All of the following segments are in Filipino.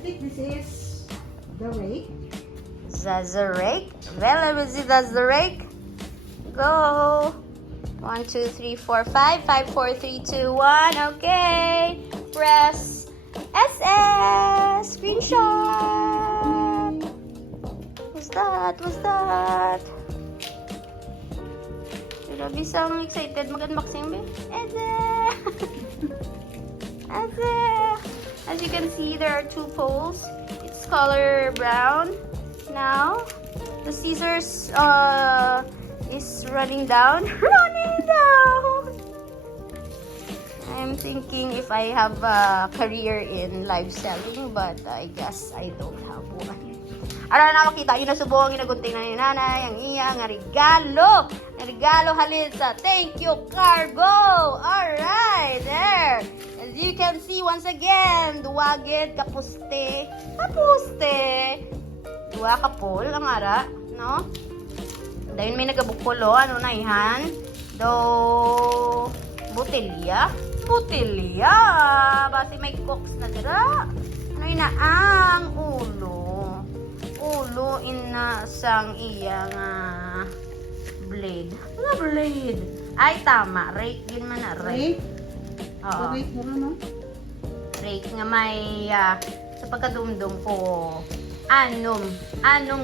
think this is the rake. That's the rake. Well, let me see. That's the rake. Go. 1, 2, 3, 4, 5. 5, 4, 3, 2, 1. Okay. Press SS. Screenshot. What's that? What's that? Grabe, sound excited mag-unboxing, babe. As you can see, there are 2 poles. It's color brown. Now, the scissors is running down. Running down! I'm thinking if I have a career in live selling, but I guess I don't have one. Ara na makita yun na subong, inagunting na ni nanay, ang iya, nga regalo. Ang regalo halisa. Thank you, cargo! Alright, there. As you can see once again, duwagid, kapuste. Kapuste! Duwa ka pol, ang ara, no? Dahil may nagabukulo, ano na ihan? Do... Botelya? Botelya! Basi may cooks na dira. Ano yun na ang ulo? Ulo inasang iyang blade. Ano blade? Ay, tama. Rake din man na. Rake. Oo. Rake mo no? Rake nga may sa pagkadumdum ko. Anong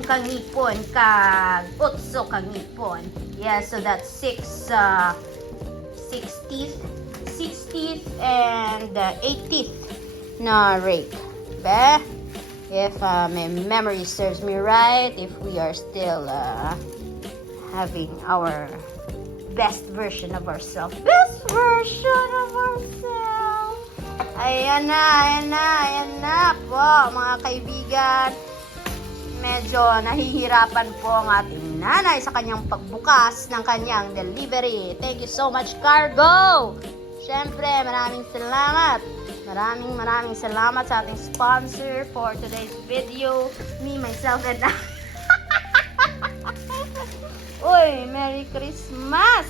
kang ipon kag 8 kang ipon. Yeah, so that's 6 teeth and 8 teeth na rake. Be? If my memory serves me right, if we are still having our best version of ourselves. Best version of ourselves. Ayan na po mga kaibigan. Medyo nahihirapan po ang ating nanay sa kanyang pagbukas ng kanyang delivery. Thank you so much, Cargo! Siyempre, maraming salamat. Maraming salamat sa ating sponsor for today's video. Me, myself, and I. Uy, Merry Christmas!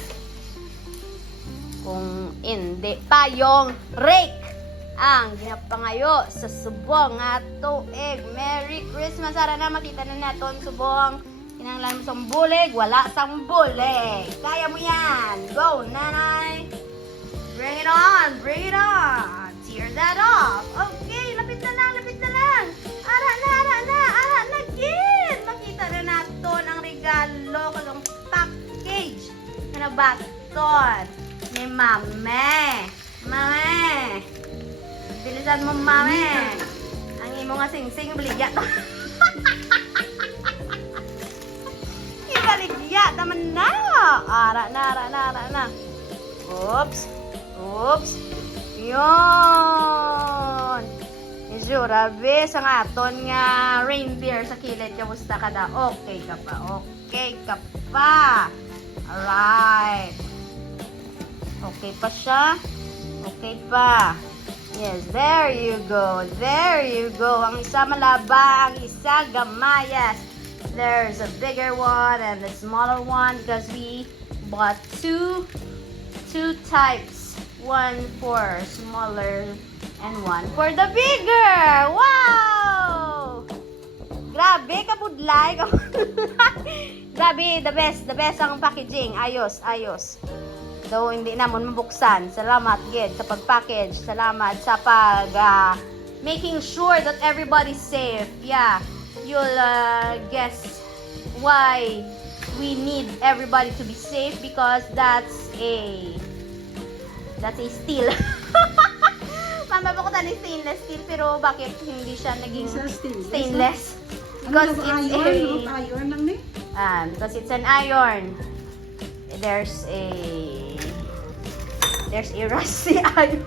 Kung hindi tayong rake ang ginapangayo sa subong nga tuig. Merry Christmas! Ara na makita na natin subong. Kinanglan mo sa bulig, wala sang bulig. Kaya mo yan. Go, nanay! Bring it on! Bring it on! Tear that off! Okay, lapit na lang! Ara na, gid! Makita na natin ang regalo kung package na nabaton ni Mame! Bilisan mo, Mame! Ang imo nga sing-sing, baligya to. Ibaligya naman na! Ara na. Oops. Yun. Isurabe sa nga aton nga reindeer sa kilid. Kamusta ka na? Okay ka pa. Alright. Okay pa siya? Okay pa. Yes, there you go. Ang isa malaba, ang isa gamayas. There's a bigger one and a smaller one because we bought two types. One for smaller and one for the bigger. Wow! Grabe, kabudlay. Grabe, the best ang packaging. Ayos. Though hindi namon mabuksan. Salamat gid sa pag-package. Salamat sa making sure that everybody's safe. Yeah, you'll guess why we need everybody to be safe because that's a steel. Mamabukutan ni stainless steel pero bakit hindi siya naging stainless? Because it's iron lang ni. Because it's an iron. There's a rusty iron.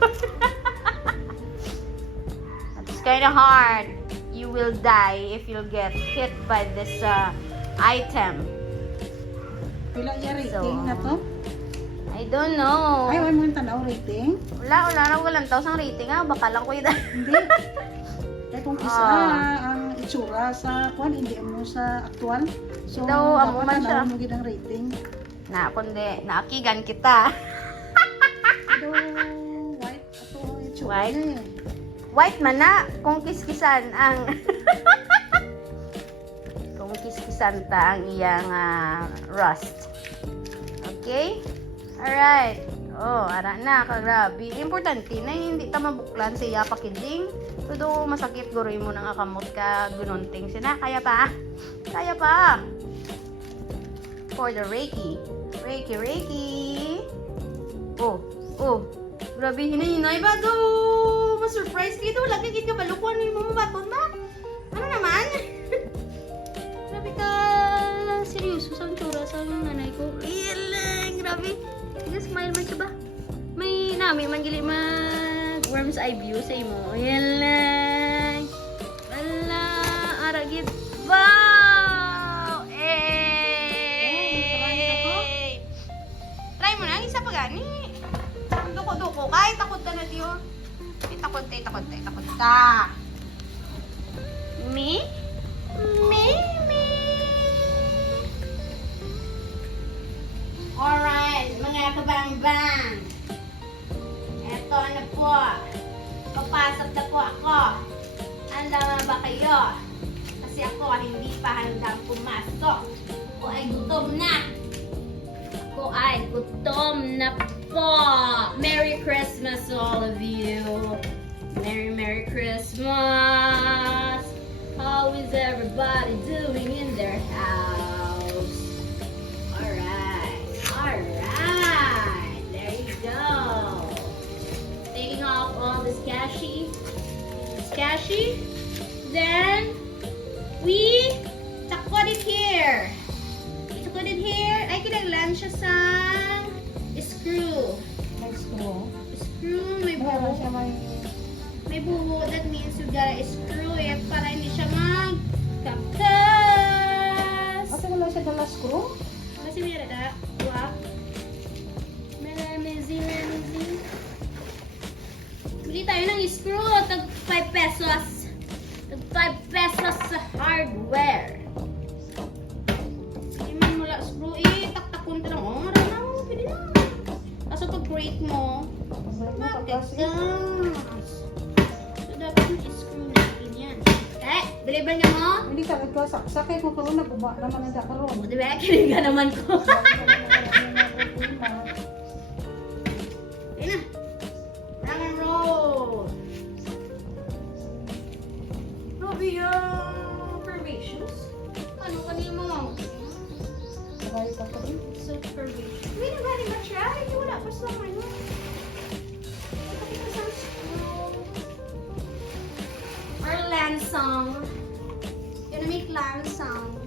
It's kind of hard. You will die if you get hit by this item. Pila ya rating na to? I don't know. Ay, wala mo yung tanaw rating? Wala na walang taos ang rating baka lang ko yun. Hindi. Kaya kung isa ang itsura sa kwan, hindi mo sa aktual. So, daw, amo man siya. Dapat mo ginang rating. Kundi, naakigan kita. White. Ato ang itsura White? niya. white man na kung kiskisan ang kung kiskisan ta ang iyang rust. Okay? Alright. Oh, ara na, kagrabe. Importante na hindi ta mabuklan siya pakiding. Todo masakit guro mo nang akamot ka gununting sina. Kaya pa? Kaya pa? For the Reiki. Reiki, Reiki. Oh, oh. Grabe, hinay-hinay ba do? Ma-surprise dito. Wala kagit ka balukuan ni mo mabaton ba? Ano naman? Grabe ka. Seryoso sa tsura sa nanay ko. Ilang, grabe. Smile man siya ba? May nami man gili mag worm's eye view sa imo. Yalang. Ala, aragid. Wow! Eh! Try mo na, isa pa gani. Duko-duko kay takot ka na diyo. Takot ka. Me? Me? Alright, mga kabang-bang. Eto na po. Papasok na po ako. Handa na ba kayo? Kasi ako hindi pa handang pumasok. Ako ay gutom na po. Merry Christmas all of you. Merry Christmas. How is everybody doing in their house? Alright, there you go. Taking off all this cashy. Then we takot it here. Ay kinaglan siya sa screw. May screw. May Meron buho. siya May buho. That means you gotta screw it para hindi siya magkaptas. Kasi wala siya dala screw. Kasi may rada. Wow. Amazing. Bili tayo ng screw. Tag 5 pesos. Tag 5 pesos sa hardware. Hindi man wala screw. Taktakon ka lang. Oh, marami na. Pwede na. Kaso pag break mo, matigas. So, dapat i-screw natin yan. Deliver niya mo? Hindi ka sakit mo karon naguba naman ang karon. O, diba? Kinig ka naman ko. Ayun na. Rock and roll. Grabe yung curvaceous. Ano kanina mo? Sabay ka pa rin. So curvaceous. Hindi na gani ma-try. Hindi wala pa sa ano. Pakita sa screw. Or lansang. Gonna make lansang.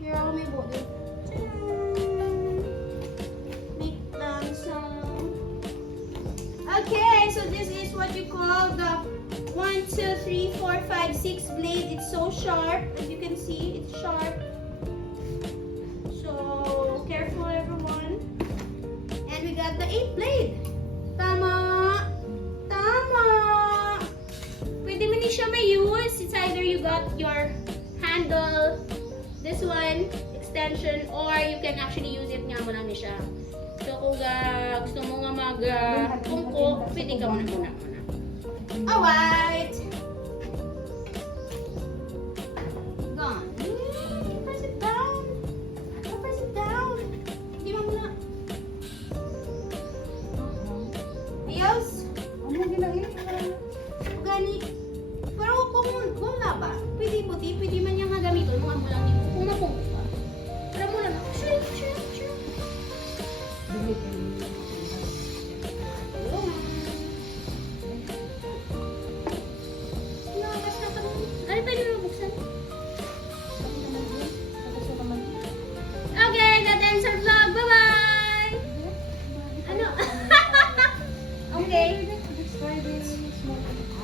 Here ako may body. Make lansang. Okay, so this is what you call the 1, 2, 3, 4, 5, 6 blade. It's so sharp. As you can see, it's sharp. So careful, everyone. And we got the 8 blade. Tama. Pwede mo ni siya may use. It's either you got your handle, this one, extension, or you can actually use it nga mo lang ni siya. So kung gusto mo nga mag-tungko, pwede ka muna. Alright. Gone. Press it down. Hindi mo muna. Ayos. Ano ginahin? Gani. Pero kung wala ba, pwede man niya nga gamitin. Mga mo lang dito. Kung mapungko ka. Pero mo lang. Sure. Ano pwede mo buksan? Okay, that ends our vlog. Bye-bye! Ano? Okay.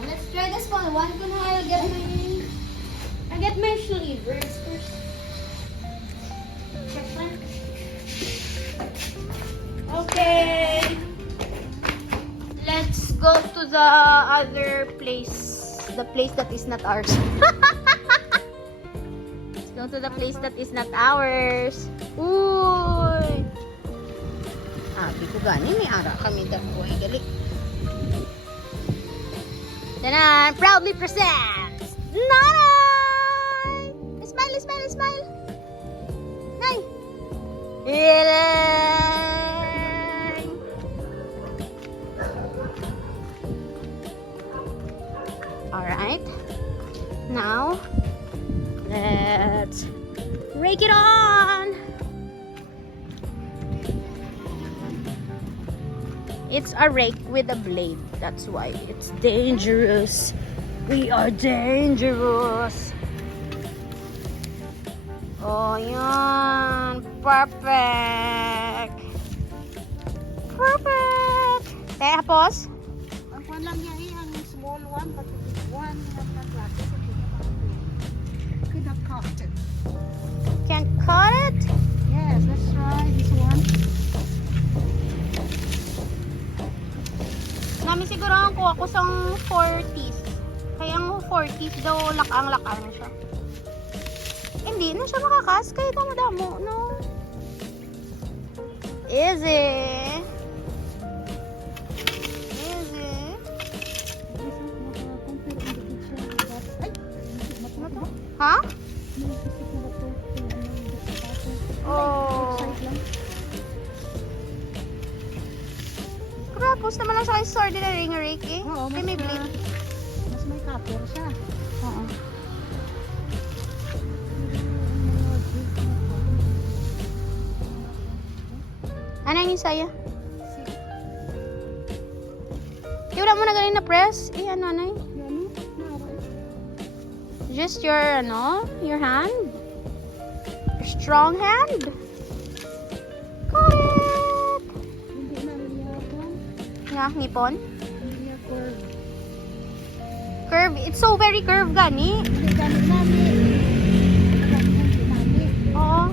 Let's try this one. One can I'll get my sleevers first. Check one. Okay. Let's go to the other place. The place that is not ours. Let's go to the place that is not ours. Uy! Di ko gani. May ara kami dako. Gali. Tanan! Proudly presents Nanay! Smile, smile, smile! Nay! Yay! Alright. Now, let's rake it on! It's a rake with a blade. That's why it's dangerous. We are dangerous. Oh, yan. Perfect. Perfect. Tapos, Ang kwan lang niya ang small one, but the big one, have not like it. Could not cut it. can cut it. Yes, let's try this one. Nami siguro ako sang 40s. Kaya ang 40s daw lakang-lakang na siya. Hindi na siya makakas kahit damo-damo, no? Easy. Easy. Ha? Oh. Krapos naman lang siya kay ordinary rake eh. Oo, May blade. mas may kapor siya. Oo. Ano yung saya? Wala mo na galing na press. Eh, ano, anay? Yan, Just your, your hand. Your strong hand. Got it! hindi na niliyapon. Nga, ngipon. Hindi niya curve. Curve. It's so very curve, gani. Hindi gamit namin. Gamit namin. Oo.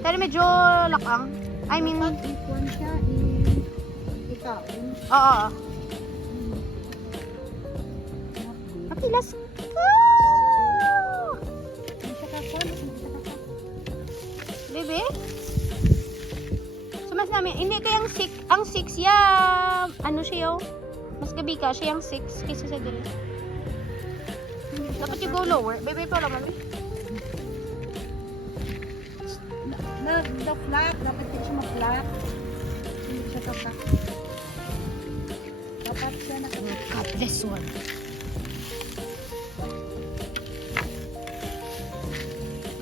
Pero medyo lakang. I mean, Pag ikon siya, ikaon. oo. Kapilas ka! Hindi siya kakon, hindi siya kakon. Bebe? So, mas namin, hindi kayang ang 6 ya, ano siya yo? Mas gabi ka, siya yung 6 kaysa sa dili. Dapat you go lower. Bebe, pa naman. The flat, dapat hindi siya ma-flat. Hindi siya kakak. Dapat siya Cut this one.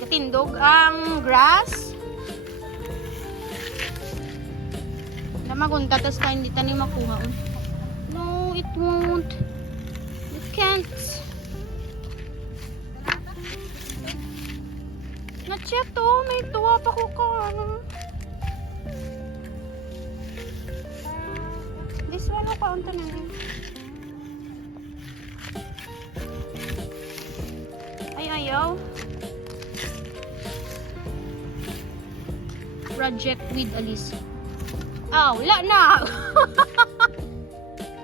Katindog ang grass. Magunta, tapos ka hindi tayo makuha. No, it won't. It can't. Na-check to. May tuwa pa ko ka. This one ako kaunta na rin. Ay, ayaw. Project with Alice. Oh, wala na.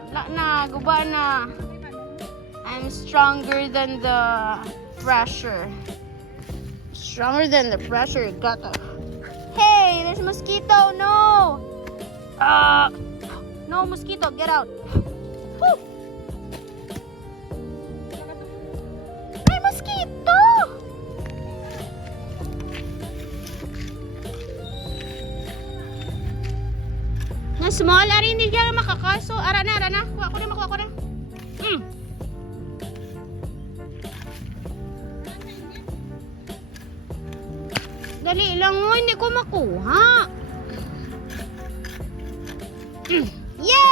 Wala na, guba na. I'm stronger than the pressure. Stronger than the pressure. Gotta. Hey, there's a mosquito. No. No mosquito. Get out. Woo. May mosquito. Na small, ari hindi ka makakaso. Ara na. Kuha ko na. Dali lang mo, hindi ko makuha. Yay!